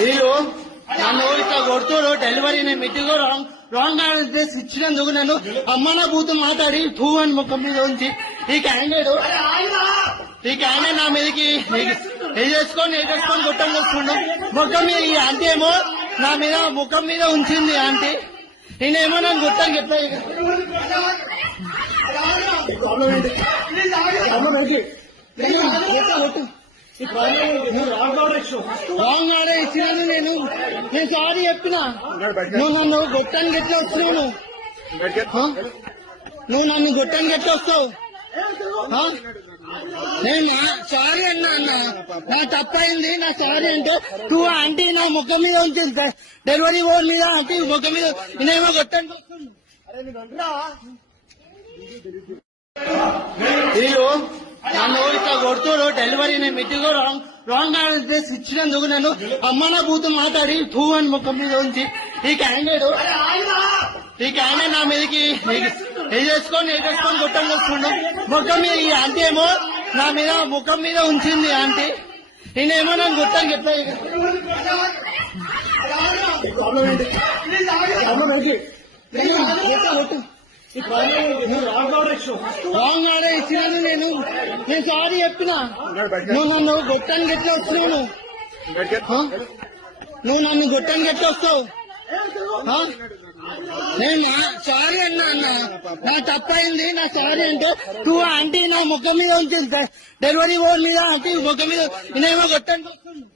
వీళ్ళు నన్ను ఇట్లా కొడుతురు డెలివరీ నేను మీటింగ్ రాంగ్ అడ్రస్ ఇచ్చినందుకు నన్ను అమ్మన బూతు మాట్లాడి టూ అని ముఖం మీద ఉంచి ఈ క్యాండిడేట్ నా మీదకి వేసేసుకొని వేసేసుకొని కొట్టం వస్తుండు ముఖం మీద ఈ ఆంటీ ఏమో నా మీద ముఖం మీద ఉంచింది ఆంటీ నేనేమో నన్ను కొట్టాను ఎట్లా రాంగ్ ఆర్డర్ ఇచ్చినాను నేను సారీ చెప్పినా నువ్వు నన్ను గొట్టానికి ఎట్లా వచ్చినావు నువ్వు నన్ను గొట్టానికి ఎట్లా వస్తావు నేను సారీ అన్నా నా తప్పైంది నా సారీ అంటే టూ ఆంటీ నా ముఖం మీద ఉంచింది డెలివరీ బోర్డు మీద ఆంటీ ముఖం మీద నేనేమో గొట్టానికి వస్తుంది వీళ్ళు నన్ను ఇట్లా కొడుతురు డెలివరీ నేను మీటింగ్ రాంగ్ అడ్రస్ ఇచ్చినందుకు నన్ను అమ్మన బూతు మాట్లాడి టూ అని ముఖం మీద ఉంచి ఈ క్యాండిడేట్ నా మీదకి వేసేసుకొని కొట్టం వస్తుండు ముఖం మీద ఈ ఆంటీ ఏమో నా మీద ముఖం మీద ఉంచింది ఆంటీ నేనేమో నన్ను కొట్టానికి ఎట్లా రాంగ్ ఆర్డర్ ఇచ్చినాను నేను సారీ చెప్పినా నువ్వు నన్ను గొట్టానికి ఎట్లా వచ్చినావు నువ్వు నన్ను గొట్టానికి ఎట్లా వస్తావు నేను సారీ అన్నా నా తప్పైంది నా సారీ అంటే టూ ఆంటీ నా ముఖం మీద ఉంచింది డెలివరీ బోర్డు మీద ఆంటీ ముఖం మీద నేనేమో గొట్టానికి వస్తుంది